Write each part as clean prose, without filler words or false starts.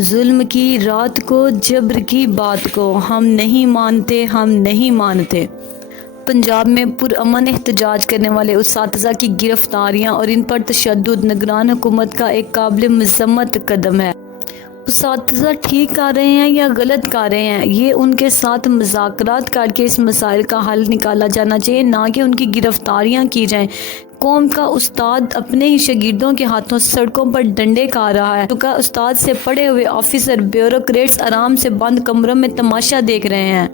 ظلم کی رات کو، جبر کی بات کو، ہم نہیں مانتے، ہم نہیں مانتے۔ پنجاب میں پرامن احتجاج کرنے والے اساتذہ کی گرفتاریاں اور ان پر تشدد نگران حکومت کا ایک قابل مذمت قدم ہے۔ اساتذہ ٹھیک کر رہے ہیں یا غلط کر رہے ہیں، یہ ان کے ساتھ مذاکرات کر کے اس مسائل کا حل نکالا جانا چاہیے، نہ کہ ان کی گرفتاریاں کی جائیں۔ قوم کا استاد اپنے ہی شاگردوں کے ہاتھوں سڑکوں پر ڈنڈے کھا رہا ہے، تو کا استاد سے پڑھے ہوئے آفیسر بیوروکریٹس آرام سے بند کمروں میں تماشا دیکھ رہے ہیں۔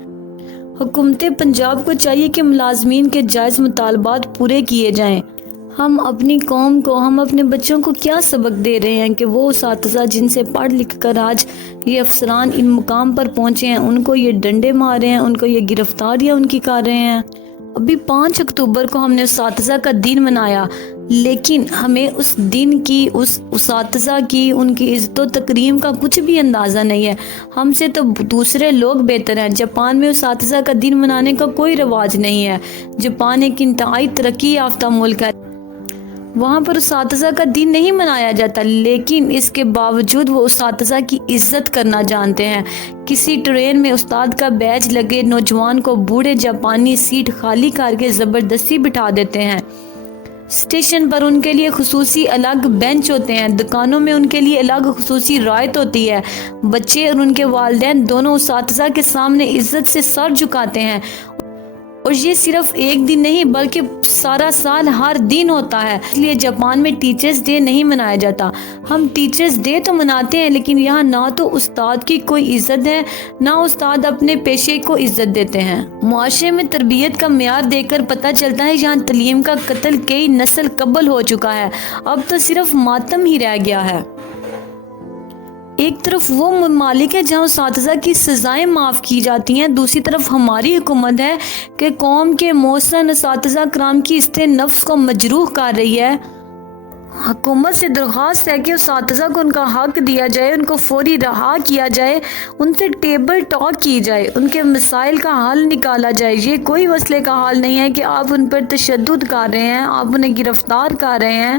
حکومت پنجاب کو چاہیے کہ ملازمین کے جائز مطالبات پورے کیے جائیں۔ ہم اپنی قوم کو، ہم اپنے بچوں کو کیا سبق دے رہے ہیں کہ وہ اساتذہ جن سے پڑھ لکھ کر آج یہ افسران ان مقام پر پہنچے ہیں، ان کو یہ ڈنڈے مار رہے ہیں، ان کو یہ گرفتاریاں ان کی کر رہے ہیں۔ ابھی 5 اکتوبر کو ہم نے اساتذہ کا دن منایا، لیکن ہمیں اس دن کی، اس اساتذہ کی، ان کی عزت و تکریم کا کچھ بھی اندازہ نہیں ہے۔ ہم سے تو دوسرے لوگ بہتر ہیں۔ جاپان میں اساتذہ کا دن منانے کا کوئی رواج نہیں ہے۔ جاپان ایک انتہائی ترقی یافتہ ملک ہے، وہاں پر اساتذہ کا دن نہیں منایا جاتا، لیکن اس کے باوجود وہ اساتذہ کی عزت کرنا جانتے ہیں۔ کسی ٹرین میں استاد کا بیج لگے نوجوان کو بوڑھے جاپانی سیٹ خالی کر کے زبردستی بٹھا دیتے ہیں۔ اسٹیشن پر ان کے لیے خصوصی الگ بینچ ہوتے ہیں، دکانوں میں ان کے لیے الگ خصوصی رعایت ہوتی ہے۔ بچے اور ان کے والدین دونوں اساتذہ کے سامنے عزت سے سر جھکاتے ہیں، اور یہ صرف ایک دن نہیں بلکہ سارا سال ہر دن ہوتا ہے۔ اس لیے جاپان میں ٹیچرز ڈے نہیں منایا جاتا۔ ہم ٹیچرز ڈے تو مناتے ہیں، لیکن یہاں نہ تو استاد کی کوئی عزت ہے، نہ استاد اپنے پیشے کو عزت دیتے ہیں۔ معاشرے میں تربیت کا معیار دیکھ کر پتہ چلتا ہے یہاں تعلیم کا قتل کئی نسل قبل ہو چکا ہے، اب تو صرف ماتم ہی رہ گیا ہے۔ ایک طرف وہ ممالک ہے جہاں اساتذہ کی سزائیں معاف کی جاتی ہیں، دوسری طرف ہماری حکومت ہے کہ قوم کے محسن اساتذہ کرام کی عزت نفس کو مجروح کر رہی ہے۔ حکومت سے درخواست ہے کہ اساتذہ کو ان کا حق دیا جائے، ان کو فوری رہا کیا جائے، ان سے ٹیبل ٹاک کی جائے، ان کے مسائل کا حل نکالا جائے۔ یہ کوئی مسئلے کا حل نہیں ہے کہ آپ ان پر تشدد کر رہے ہیں، آپ انہیں گرفتار کر رہے ہیں۔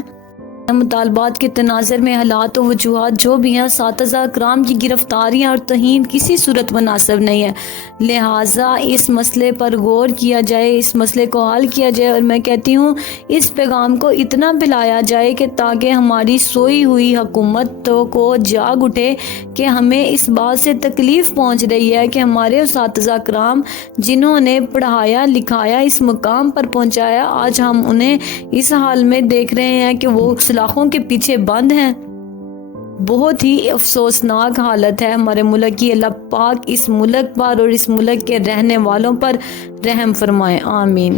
مطالبات کے تناظر میں حالات و وجوہات جو بھی ہیں، اساتذہ کرام کی گرفتاریاں اور توہین کسی صورت مناسب نہیں ہے، لہٰذا اس مسئلے پر غور کیا جائے، اس مسئلے کو حل کیا جائے، اور میں کہتی ہوں اس پیغام کو اتنا پھیلایا جائے کہ تاکہ ہماری سوئی ہوئی حکومت کو جاگ اٹھے کہ ہمیں اس بات سے تکلیف پہنچ رہی ہے کہ ہمارے اساتذہ کرام جنہوں نے پڑھایا لکھایا، اس مقام پر پہنچایا، آج ہم انہیں اس حال میں دیکھ رہے ہیں کہ وہ سلاخوں کے پیچھے بند ہیں۔ بہت ہی افسوسناک حالت ہے ہمارے ملک کی۔ اللہ پاک اس ملک پر اور اس ملک کے رہنے والوں پر رحم فرمائے، آمین۔